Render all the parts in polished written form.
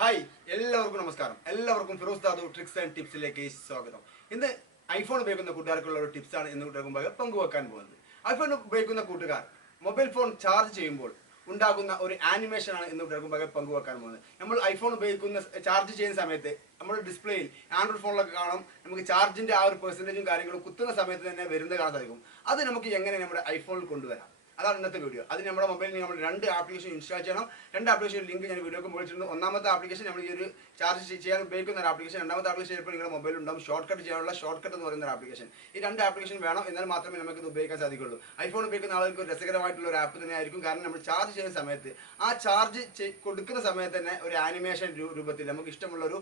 Hi എല്ലാവർക്കും നമസ്കാരം. എല്ലാവർക്കും ഫിറോസ് ദാദു ട്രിക്സ് ആൻഡ് ടിപ്സിലേക്ക് സ്വാഗതം. ഇന്ന് ഐഫോൺ ഉപയോഗിക്കുന്ന കൂട്ടുകാർക്കുള്ള ഒരു ടിപ്സാണ് ഇന്ന് കൂട്ടുകാർക്ക് പങ്കുവെക്കാൻ പോകുന്നത്. ഐഫോൺ ഉപയോഗിക്കുന്ന കൂട്ടുകാർ മൊബൈൽ ഫോൺ ചാർജ് ചെയ്യുമ്പോൾ ഉണ്ടാകുന്ന ഒരു ആനിമേഷൻ ആണ് ഇന്ന് കൂട്ടുകാർക്ക് പങ്കുവെക്കാൻ പോകുന്നത്. നമ്മൾ ഐഫോൺ ഉപയോഗിക്കുന്ന ചാർജ് ചെയ്യുന്ന സമയത്ത് നമ്മുടെ ഡിസ്പ്ലേയിൽ ആൻഡ്രോയിഡ് ഫോണിലൊക്കെ കാണാം, നമുക്ക് ചാർജിന്റെ ആ ഒരു പെർസെൻറ്റേജും കാര്യങ്ങളും കുത്തുന്ന സമയത്ത് തന്നെ വരുന്നത് കാണാൻ സാധിക്കും. അത് നമുക്ക് എങ്ങനെ നമ്മുടെ ഐഫോണിൽ കൊണ്ടുവരാം, അതാണ് ഇന്നത്തെ വീഡിയോ. അതിന് നമ്മുടെ മൊബൈലിൽ നമ്മൾ രണ്ട് ആപ്ലിക്കേഷൻ ഇൻസ്റ്റാൾ ചെയ്യണം. രണ്ട് ആപ്ലിക്കേഷൻ ലിങ്ക് ഞാൻ വീഡിയോക്ക് മുകളിച്ചിട്ടുണ്ട്. ഒന്നാമത്തെ ആപ്ലിക്കേഷൻ നമ്മൾ ഈ ഒരു ചാർജ് ചെയ്യാൻ ഉപയോഗിക്കുന്ന ഒരു ആപ്ലിക്കേഷൻ. രണ്ടാമത്തെ ആപ്ലിക്കേഷൻ ഇപ്പോൾ നിങ്ങളുടെ മൊബൈൽ ഉണ്ടാവും, ഷോർട്ട് കട്ട് ചെയ്യാനുള്ള ഷോർട്ട് കട്ട് എന്ന് പറയുന്ന ഒരു ആപ്ലിക്കേഷൻ. ഈ രണ്ട് ആപ്ലിക്കേഷൻ വേണം, എന്നാൽ മാത്രമേ നമുക്ക് ഇത് ഉപയോഗിക്കാൻ സാധിക്കുള്ളൂ. ഐഫോൺ ഉപയോഗിക്കുന്ന ആളുകൾക്ക് ഒരു രസകരമായിട്ടുള്ള ഒരു ആപ്പ് തന്നെയായിരിക്കും. കാരണം നമ്മൾ ചാർജ് ചെയ്യുന്ന സമയത്ത് ആ ചാർജ് കൊടുക്കുന്ന സമയത്ത് തന്നെ ഒരു ആനിമേഷൻ രൂപത്തിൽ നമുക്ക് ഇഷ്ടമുള്ള ഒരു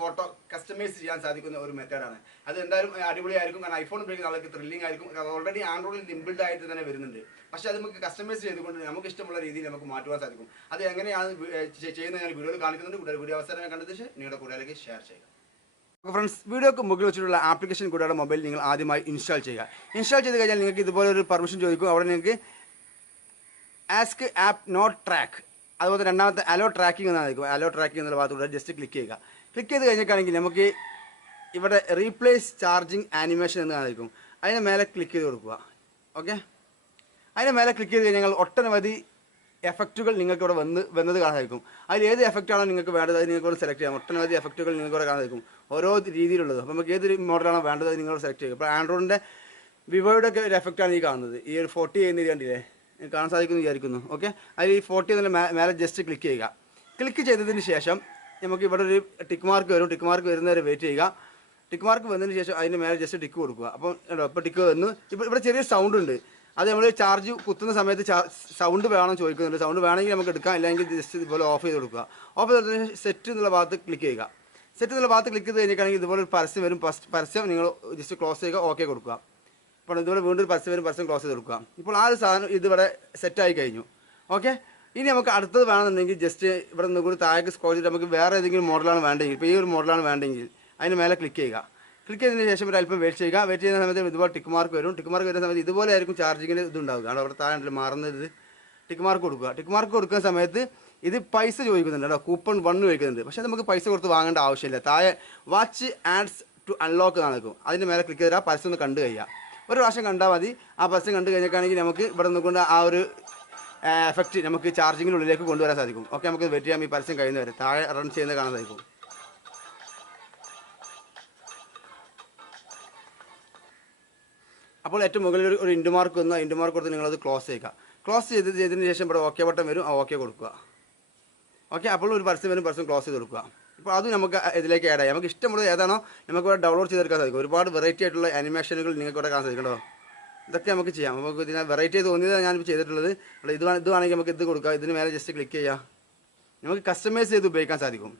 ഫോട്ടോ കസ്റ്റമൈസ് ചെയ്യാൻ സാധിക്കുന്ന ഒരു മെത്തേഡാണ്. അത് എന്തായാലും അടിപൊളിയായിരിക്കും. കാരണം ഐഫോൺ ഉപയോഗിക്കുന്ന ആൾക്ക് ത്രില്ലിംഗ് ആയിരിക്കും. ഓൾറെഡി ആൻഡ്രോയിഡിൽ ഇൻബിൽഡ് ആയിട്ട് തന്നെ വരുന്നുണ്ട്. പക്ഷെ അത് നമുക്ക് കസ്റ്റമൈസ് ചെയ്തുകൊണ്ട് നമുക്ക് ഇഷ്ടമുള്ള രീതിയിൽ നമുക്ക് മാറ്റുവാൻ സാധിക്കും. അത് എങ്ങനെയാണ് ചെയ്യുന്നത് ഞാൻ വീഡിയോയിൽ കാണിക്കുന്നുണ്ട്. വീഡിയോ അവസരം കണ്ടതിന് ശേഷം നിങ്ങളുടെ കൂട്ടുകാരിലേക്ക് ഷെയർ ചെയ്യുക. ഫ്രണ്ട്സ്, വീഡിയോക്ക് മുകളിൽ വെച്ചിട്ടുള്ള ആപ്ലിക്കേഷൻ കൂടെ മൊബൈൽ നിങ്ങൾ ആദ്യമായി ഇൻസ്റ്റാൾ ചെയ്യുക. ഇൻസ്റ്റാൾ ചെയ്ത് കഴിഞ്ഞാൽ നിങ്ങൾക്ക് ഇതുപോലെ ഒരു പെർമിഷൻ ചോദിക്കും. അവിടെ നിങ്ങൾക്ക് ആസ്ക് ആപ്പ് നോട്ട് ട്രാക്ക്, അതുപോലെ രണ്ടാമത്തെ അലോ ട്രാക്കിംഗ് എന്നായിരിക്കും. അലോ ട്രാക്കിംഗ് എന്നുള്ള ഭാഗത്തൂടെ ജസ്റ്റ് ക്ലിക്ക് ചെയ്യുക. ക്ലിക്ക് ചെയ്ത് കഴിഞ്ഞിട്ടാണെങ്കിൽ നമുക്ക് ഇവിടെ റീപ്ലേസ് ചാർജിങ് ആനിമേഷൻ എന്ന് കാണിക്കും. അതിന് മേലെ ക്ലിക്ക് ചെയ്ത് കൊടുക്കുക. ഓക്കെ, അതിന് മേലെ ക്ലിക്ക് ചെയ്ത് കഴിഞ്ഞാൽ ഒട്ടനവധി എഫക്റ്റുകൾ നിങ്ങൾക്ക് ഇവിടെ വന്നത് കാണാതിരിക്കും. അതിൽ ഏത് എഫക്റ്റാണോ നിങ്ങൾക്ക് വേണ്ടത് അത് നിങ്ങൾക്ക് സെലക്ട് ചെയ്യാം. ഒട്ടനവധി എഫക്റ്റുകൾ നിങ്ങൾക്ക് ഇവിടെ കാണാതിരിക്കും, ഓരോ രീതിയിലുള്ളത്. അപ്പോൾ നമുക്ക് ഏതൊരു മോഡലാണോ വേണ്ടത് അത് നിങ്ങൾ സെലക്ട് ചെയ്യുക. ഇപ്പോൾ ആൻഡ്രോയിഡിൻ്റെ വിവോയുടെ ഒക്കെ ഒരു എഫക്റ്റാണ് ഈ കാണുന്നത്. ഈ ഒരു 40 ചെയ്യുന്ന കണ്ടില്ലേ, കാണാൻ സാധിക്കുമെന്ന് വിചാരിക്കുന്നു. ഓക്കെ, അതിൽ ഈ 40 എന്നുള്ള മേലെ ജസ്റ്റ് ക്ലിക്ക് ചെയ്യുക. ക്ലിക്ക് ചെയ്തതിന് ശേഷം നമുക്ക് ഇവിടെ ഒരു ടിക്ക് മാർക്ക് വരും. ടിക്ക് മാർക്ക് വരുന്നവരെ വെയിറ്റ് ചെയ്യുക. ടിക്ക് മാർക്ക് വന്നതിന് ശേഷം അതിന് മേലെ ജസ്റ്റ് ടിക്ക് കൊടുക്കുക. അപ്പോൾ ഇപ്പോൾ ടിക്ക് വന്നു. ഇപ്പോൾ ഇവിടെ ചെറിയ സൗണ്ട് ഉണ്ട്. അത് നമ്മൾ ചാർജ് കുത്തുന്ന സമയത്ത് സൗണ്ട് വേണം ചോദിക്കുന്നുണ്ട്. സൗണ്ട് വേണമെങ്കിൽ നമുക്ക് എടുക്കാം, അല്ലെങ്കിൽ ജസ്റ്റ് ഇതുപോലെ ഓഫ് ചെയ്ത് കൊടുക്കുക. ഓഫ് ചെയ്തതിന് സെറ്റ് എന്നുള്ള ഭാഗത്ത് ക്ലിക്ക് ചെയ്യുക. സെറ്റ് എന്നുള്ള ഭാഗത്ത് ക്ലിക്ക് ചെയ്ത് കഴിഞ്ഞിട്ടാണെങ്കിൽ ഇതുപോലെ ഒരു പരസ്യം വരും. പരസ്യം നിങ്ങൾ ജസ്റ്റ് ക്ലോസ് ചെയ്യുക, ഓക്കെ കൊടുക്കുക. അപ്പോൾ ഇതുപോലെ വീണ്ടും ഒരു പരസ്യം വരും, പരസ്യം ക്ലോസ് ചെയ്ത് കൊടുക്കുക. ഇപ്പോൾ ആ ഒരു സാധനം ഇതിവിടെ സെറ്റായി കഴിഞ്ഞു. ഓക്കെ, ഇനി നമുക്ക് അടുത്തത് വേണമെന്നുണ്ടെങ്കിൽ ജസ്റ്റ് ഇവിടെ നിന്ന് കൂടി താഴേക്ക് സ്ക്രോൾ ചെയ്തിട്ട് നമുക്ക് വേറെ ഏതെങ്കിലും മോഡലാണ് വേണ്ടെങ്കിൽ, ഇപ്പോൾ ഈ ഒരു മോഡലാണ് വേണ്ടെങ്കിൽ അതിന് മേലെ ക്ലിക്ക് ചെയ്യുക. ക്ലിക്ക് ചെയ്തതിന് ശേഷം ഒരു അല്പം വെയിറ്റ് ചെയ്യുക. വെയിറ്റ് ചെയ്യുന്ന സമയത്ത് ഇതുപോലെ ടിക്ക് മാർക്ക് വരും. ടിക്ക് മാർക്ക് വരുന്ന സമയത്ത് ഇതുപോലെ ആയിരിക്കും ചാർജിങ്ങിന് ഇതുണ്ടാവുക. കാരണം അവിടെ താഴെ മാറുന്നത് ടിക്ക് മാർക്ക് കൊടുക്കുക. ടിക്ക് മാർക്ക് കൊടുക്കുന്ന സമയത്ത് ഇത് പൈസ ചോദിക്കുന്നുണ്ട് കേട്ടോ, കൂപ്പൺ 1 ചോദിക്കുന്നുണ്ട്. പക്ഷേ നമുക്ക് പൈസ കൊടുത്ത് വാങ്ങേണ്ട ആവശ്യമില്ല. താഴെ വാച്ച് ആഡ്സ് ടു അൺലോക്ക് നടക്കും. അതിന് മേലെ ക്ലിക്ക് ചെയ്താൽ ആ പരസ്യം ഒന്ന് കണ്ടു കഴിയുക. ഒരു പ്രാവശ്യം കണ്ടാൽ മതി. ആ പരസ്യം കണ്ടു കഴിഞ്ഞിട്ടാണെങ്കിൽ നമുക്ക് ഇവിടെ നിന്നുകൊണ്ട് ആ ഒരു എഫക്റ്റ് നമുക്ക് ചാർജിങ്ങിനുള്ളിലേക്ക് കൊണ്ടുവരാൻ സാധിക്കും. ഓക്കെ, നമുക്ക് വെയിറ്റ് ചെയ്യാം. ഈ പരസ്യം കഴിയുന്നവരെ താഴെ റൺ ചെയ്യുന്നത് കാണാൻ സാധിക്കും. അപ്പോൾ ഏറ്റവും മുകളിൽ ഒരു ഇൻഡു മാർക്ക് വന്നു. ഇൻഡു മാർക്ക് കൊടുത്ത് നിങ്ങളത് ക്ലോസ് ചെയ്യുക. ക്ലോസ് ചെയ്തതിന് ശേഷം ഇവിടെ ഓക്കെ ബട്ടൺ വരും. ആ ഓക്കെ കൊടുക്കുക. ഓക്കെ, അപ്പോൾ ഒരു പരസ്യം വരും, പരസ്യം ക്ലോസ് ചെയ്ത് കൊടുക്കുക. ഇപ്പോൾ അതും നമുക്ക് ഇതിലേക്ക് ആഡ് ചെയ്യാം. നമുക്ക് ഇഷ്ടമുള്ളത് ഏതാണോ നമുക്ക് ഇവിടെ ഡൗൺലോഡ് ചെയ്തെടുക്കാൻ സാധിക്കും. ഒരുപാട് വെറൈറ്റി ആയിട്ടുള്ള ആനിമേഷനുകൾ നിങ്ങൾക്ക് ഇവിടെ കാണാൻ സാധിക്കും കേട്ടോ. ഇതൊക്കെ നമുക്ക് ചെയ്യാം. നമുക്ക് ഇതിനെ വെറൈറ്റി തോന്നിയതാണ് ഞാനിപ്പോൾ ചെയ്തിട്ടുള്ളത്. ഇതുവാണെങ്കിൽ നമുക്ക് ഇത് കൊടുക്കുക. ഇതിന് മേലെ ജസ്റ്റ് ക്ലിക്ക് ചെയ്യുക. നമുക്ക് കസ്റ്റമൈസ് ചെയ്ത് ഉപയോഗിക്കാൻ സാധിക്കും.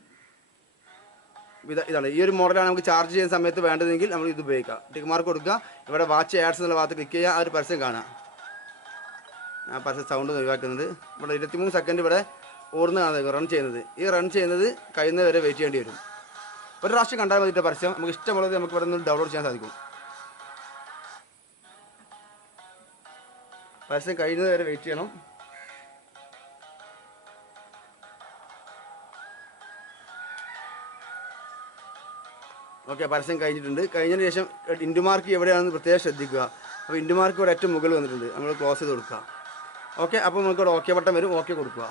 ഇതാണ് ഈ ഒരു മോഡലാണ് നമുക്ക് ചാർജ് ചെയ്യുന്ന സമയത്ത് വേണ്ടതെങ്കിൽ നമ്മൾ ഇത് ഉപയോഗിക്കുക. ടിക്ക് മാർക്ക് കൊടുക്കുക. ഇവിടെ വാച്ച് ആഡ്സ് എന്നുള്ള ഭാഗത്ത് ക്ലിക്ക് ചെയ്യുക. ആ ഒരു പരസ്യം കാണാം. ആ പരസ്യം സൗണ്ട് ഒഴിവാക്കുന്നുണ്ട്. ഇവിടെ 23 സെക്കൻഡ് ഇവിടെ ഓടുന്നതാണ് റൺ ചെയ്യുന്നത്. ഈ റൺ ചെയ്യുന്നത് കഴിയുന്നവരെ വെയിറ്റ് ചെയ്യേണ്ടി വരും. ഒരു പ്രാവശ്യം കണ്ടാൽ മതിയിട്ട് പരസ്യം നമുക്ക് ഇഷ്ടമുള്ളത് നമുക്ക് ഇവിടെ നിന്ന് ഡൗൺലോഡ് ചെയ്യാൻ സാധിക്കും. പരസ്യം കഴിയുന്നത് വരെ വെയിറ്റ് ചെയ്യണം. ഓക്കെ, പരസ്യം കഴിഞ്ഞിട്ടുണ്ട്. കഴിഞ്ഞതിന് ശേഷം ഇൻഡു മാർക്ക് എവിടെയാണെന്ന് പ്രത്യേകം ശ്രദ്ധിക്കുക. അപ്പോൾ ഇൻഡു മാർക്ക് ഇവിടെ ഏറ്റവും മുകളിൽ വന്നിട്ടുണ്ട്. നമ്മൾ ക്ലോസ് ചെയ്ത് കൊടുക്കുക. ഓക്കെ, അപ്പോൾ നമുക്ക് ഇവിടെ ഓക്കെ ബട്ടൺ വരും. ഓക്കെ കൊടുക്കുക.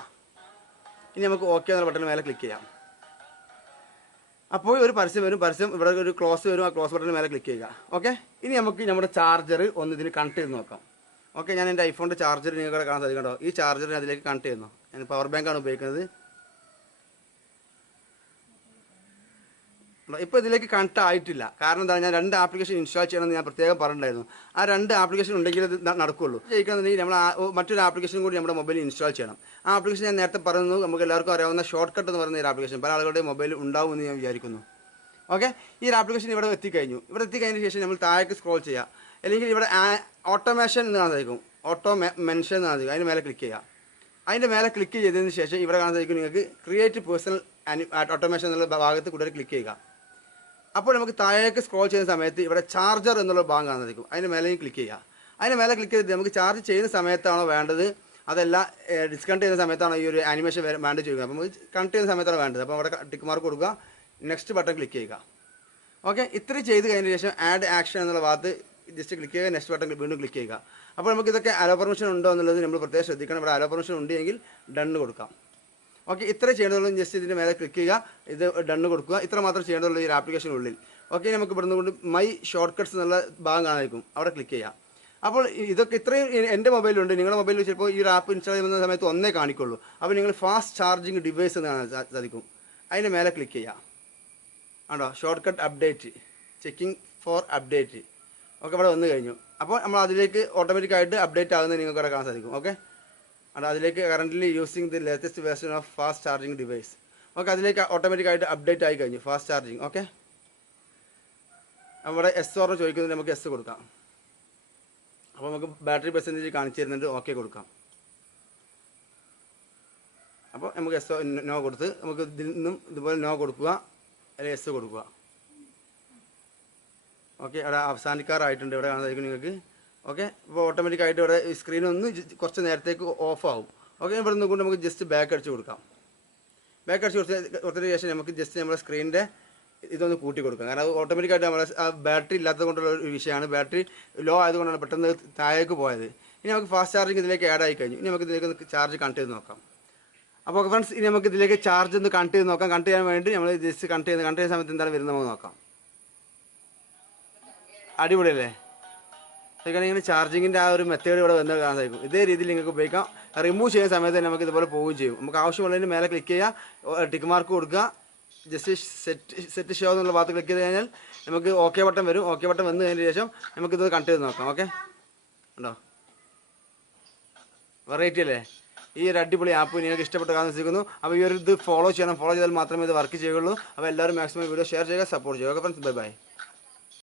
ഇനി നമുക്ക് ഓക്കെ എന്ന ബട്ടൺ മേലെ ക്ലിക്ക് ചെയ്യാം. അപ്പോൾ ഒരു പരസ്യം വരും. പരസ്യം ഇവിടെ ഒരു ക്ലോസ് വരും. ആ ക്ലോസ് ബട്ടൺ മേലെ ക്ലിക്ക് ചെയ്യുക. ഓക്കെ, ഇനി നമുക്ക് നമ്മുടെ ചാർജർ ഒന്ന് ഇതിന് കണക്ട് ചെയ്ത് നോക്കാം. ഓക്കെ, ഞാൻ എൻ്റെ ഐഫോണിൻ്റെ ചാർജർ നിങ്ങൾക്ക് കാണാൻ സാധിക്കണ്ടോ. ഈ ചാർജറിന് അതിലേക്ക് കണക്ട് ചെയ്യുന്നു. ഞാൻ പവർ ബാങ്കാണ് ഉപയോഗിക്കുന്നത്. ഇപ്പോൾ ഇതിലേക്ക് കണക്ട് ആയിട്ടില്ല. കാരണം എന്താണ്, ഞാൻ രണ്ട് ആപ്ലിക്കേഷൻ ഇൻസ്റ്റാൾ ചെയ്യണമെന്ന് ഞാൻ പ്രത്യേകം പറഞ്ഞിട്ടുണ്ടായിരുന്നു. ആ രണ്ട് ആപ്ലിക്കേഷൻ ഉണ്ടെങ്കിൽ ഇത് നടക്കുകയുള്ളൂ. ചെയ്യിക്കണമെന്നുണ്ടെങ്കിൽ നമ്മൾ മറ്റൊരു ആപ്ലിക്കേഷൻ കൂടി നമ്മുടെ മൊബൈലിൽ ഇൻസ്റ്റാൾ ചെയ്യണം. ആ ആപ്ലിക്കേഷൻ ഞാൻ നേരത്തെ പറഞ്ഞു, നമുക്ക് എല്ലാവർക്കും അറിയാവുന്ന ഷോർട്ട് കട്ട് എന്ന് പറയുന്ന ഒരു ആപ്ലിക്കേഷൻ പല ആളുകളുടെ മൊബൈലിൽ ഉണ്ടാവുമെന്ന് ഞാൻ വിചാരിക്കുന്നു. ഓക്കെ, ഈ ഒരു ആപ്ലിക്കേഷൻ ഇവിടെ എത്തിക്കഴിഞ്ഞു. ഇവിടെ എത്തിക്കഴിഞ്ഞതിന് ശേഷം നമ്മൾ താഴേക്ക് സ്ക്രോൾ ചെയ്യുക. അല്ലെങ്കിൽ ഇവിടെ ഓട്ടോമേഷൻ എന്ന് കാണാൻ സാധിക്കും. ഓട്ടോ മെൻഷൻ എന്ന് കാണാൻ സാധിക്കും. അതിന് മേലെ ക്ലിക്ക് ചെയ്യുക. അതിൻ്റെ മേലെ ക്ലിക്ക് ചെയ്തതിന് ശേഷം ഇവിടെ കാണാൻ സാധിക്കും നിങ്ങൾക്ക് ക്രിയേറ്റ് പേഴ്സണൽ ഓട്ടോമേഷൻ എന്നുള്ള ഭാഗത്ത് കൂടുതൽ ക്ലിക്ക് ചെയ്യുക. അപ്പോൾ നമുക്ക് താഴേക്ക് സ്ക്രോൾ ചെയ്യുന്ന സമയത്ത് ഇവിടെ ചാർജർ എന്നുള്ള ഭാഗം കാണാൻ സാധിക്കും. അതിന് മേലെ ക്ലിക്ക് ചെയ്യുക. അതിന് മേലെ ക്ലിക്ക് ചെയ്തിട്ട് നമുക്ക് ചാർജ് ചെയ്യുന്ന സമയത്താണോ വേണ്ടത് അതല്ല ഡിസ്കണക്ട് ചെയ്യുന്ന സമയത്താണ് ഈ ഒരു ആനിമേഷൻ വേണ്ടത് ചോദിക്കുക. അപ്പോൾ നമുക്ക് കണക്ട് ചെയ്യുന്ന സമയത്താണ് വേണ്ടത്. അപ്പോൾ അവിടെ ടിക്ക് മാർക്ക് കൊടുക്കുക, നെക്സ്റ്റ് ബട്ടൺ ക്ലിക്ക് ചെയ്യുക. ഓക്കെ, ഇത്രയും ചെയ്ത് കഴിഞ്ഞ ശേഷം ആഡ് ആക്ഷൻ എന്നുള്ള ഭാഗത്ത് ജസ്റ്റ് ക്ലിക്ക് ചെയ്യുക, നെക്സ്റ്റ് ബട്ടൺ വീണ്ടും ക്ലിക്ക് ചെയ്യുക. അപ്പോൾ നമുക്ക് ഇതൊക്കെ അലോ പെർമിഷൻ ഉണ്ടോ എന്നുള്ളത് നമ്മൾ പ്രത്യേകം ശ്രദ്ധിക്കണം. ഇവിടെ അലോ പെർമിഷൻ ഉണ്ടെങ്കിൽ ഡണ്ണ് കൊടുക്കാം. ഓക്കെ, ഇത്ര ചെയ്യേണ്ടതുള്ളൂ. ജസ്റ്റ് ഇതിൻ്റെ മേലെ ക്ലിക്ക് ചെയ്യുക, ഇത് ഡണ്ണ് കൊടുക്കുക. ഇത്ര മാത്രം ചെയ്യേണ്ടതുള്ളൂ ഈ ഒരു ആപ്ലിക്കേഷനുള്ളിൽ. ഓക്കെ, നമുക്ക് ഇവിടുന്ന് കൊണ്ട് മൈ ഷോർട്ട് കട്ട്സ് എന്നുള്ള ഭാഗം കാണാനായിരിക്കും, അവിടെ ക്ലിക്ക് ചെയ്യാം. അപ്പോൾ ഇതൊക്കെ ഇത്രയും എൻ്റെ മൊബൈലുണ്ട്. നിങ്ങളുടെ മൊബൈലിൽ ചിലപ്പോൾ ഈ ഒരു ആപ്പ് ഇൻസ്റ്റാൾ ചെയ്യുന്ന സമയത്ത് ഒന്നേ കാണിക്കുള്ളൂ. അപ്പോൾ നിങ്ങൾ ഫാസ്റ്റ് ചാർജിങ് ഡിവൈസ് എന്ന് കാണാൻ സാധിക്കും. അതിൻ്റെ മേലെ ക്ലിക്ക് ചെയ്യുക. ആണോ, shortcut update, checking for update. Okay, ഇവിടെ വന്നു കഴിഞ്ഞു. അപ്പോൾ നമ്മൾ അതിലേക്ക് ഓട്ടോമാറ്റിക്കായിട്ട് അപ്ഡേറ്റ് ആകുന്നത് നിങ്ങൾക്ക് ഇവിടെ കാണാൻ സാധിക്കും. ഓക്കെ, ആണ് അതിലേക്ക് currently using the latest version of fast charging device. Okay, അതിലേക്ക് ഓട്ടോമാറ്റിക്കായിട്ട് അപ്ഡേറ്റ് ആയി കഴിഞ്ഞു ഫാസ്റ്റ് ചാർജിങ്. ഓക്കെ, അവിടെ എസ് ഓർന്ന് ചോദിക്കുന്നത് നമുക്ക് എസ് കൊടുക്കാം. അപ്പോൾ നമുക്ക് ബാറ്ററി പെർസെൻറ്റേജ് കാണിച്ചു തരുന്നുണ്ട്, ഓക്കെ കൊടുക്കാം. അപ്പോൾ നമുക്ക് എസ് നോ കൊടുത്ത് നമുക്ക് ഇതിൽ നിന്നും ഇതുപോലെ നോ കൊടുക്കുക, അല്ലെങ്കിൽ എസ് കൊടുക്കുക. ഓക്കെ, അവിടെ അവസാനിക്കാറായിട്ടുണ്ട്, ഇവിടെ കാണാതായിരിക്കും നിങ്ങൾക്ക്. ഓക്കെ, അപ്പോൾ ഓട്ടോമാറ്റിക്കായിട്ട് ഇവിടെ സ്ക്രീനൊന്ന് കുറച്ച് നേരത്തേക്ക് ഓഫ് ആവും. ഓക്കെ, ഇവിടെ നിന്നുകൊണ്ട് നമുക്ക് ജസ്റ്റ് ബാക്ക് അടിച്ച് കൊടുക്കാം. ബാക്ക് അടിച്ച് കൊടുത്തതിന് ശേഷം നമുക്ക് ജസ്റ്റ് നമ്മുടെ സ്ക്രീനിൻ്റെ ഇതൊന്ന് കൂട്ടി കൊടുക്കാം. കാരണം അത് ഓട്ടോമാറ്റിക്കായിട്ട് നമ്മൾ ആ ബാറ്ററി ഇല്ലാത്തത് കൊണ്ടുള്ള ഒരു വിഷയമാണ്. ബാറ്ററി ലോ ആയതുകൊണ്ടാണ് പെട്ടെന്ന് താഴേക്ക് പോയത്. ഇനി നമുക്ക് ഫാസ്റ്റ് ചാർജിങ് ഇതിലേക്ക് ആഡ് ആയി കഴിഞ്ഞു. ഇനി നമുക്ക് ഇതിലേക്ക് ചാർജ് കണക്ട് ചെയ്ത് നോക്കാം. അപ്പോൾ ഫ്രണ്ട്സ്, ഇനി നമുക്ക് ഇതിലേക്ക് ചാർജ് ഒന്ന് കണക്ട് ചെയ്ത് നോക്കാം. കണക്ട് ചെയ്യാൻ വേണ്ടി നമ്മൾ ജസ്റ്റ് കണക്ട് ചെയ്യുന്ന സമയത്ത് എന്താണ് വരുന്നത് നമുക്ക് നോക്കാം. അടിപൊളിയല്ലേ? അതൊക്കെ ഇങ്ങനെ ചാർജിങ്ങിൻ്റെ ആ ഒരു മെത്തേഡ് ഇവിടെ വന്ന് കാണാൻ സാധിക്കും. ഇതേ രീതിയിൽ നിങ്ങൾക്ക് ഉപയോഗിക്കാം. റിമൂവ് ചെയ്യുന്ന സമയത്ത് തന്നെ നമുക്ക് ഇതുപോലെ പോവുകയും ചെയ്യും. നമുക്ക് ആവശ്യമുള്ളതിന് മേലെ ക്ലിക്ക് ചെയ്യുക, ടിക്ക് മാർക്ക് കൊടുക്കുക, ജസ്റ്റ് സെറ്റ് ഷോ എന്നുള്ള ഭാഗത്ത് ക്ലിക്ക് ചെയ്ത് കഴിഞ്ഞാൽ നമുക്ക് ഓക്കെ ബട്ടൺ വരും. ഓക്കെ ബട്ടൺ വന്നു കഴിഞ്ഞതിന് ശേഷം നമുക്കിത് കണക്ട് ചെയ്ത് നോക്കാം. ഓക്കെ, ഉണ്ടോ, വെറൈറ്റി അല്ലേ? ഈ ഒരു അടിപൊളി ആപ്പ് നിങ്ങൾക്ക് ഇഷ്ടപ്പെട്ട് കാണാൻ ശ്രമിക്കുന്നു. അപ്പോൾ ഈ ഒരു ഇത് ഫോളോ ചെയ്യണം. ഫോളോ ചെയ്താൽ മാത്രമേ ഇത് വർക്ക് ചെയ്യുള്ളൂ. അപ്പോൾ എല്ലാവരും മാക്സിമം വീഡിയോ ഷെയർ ചെയ്യുക, സപ്പോർട്ട് ചെയ്യുക. Okay friends, bye bye.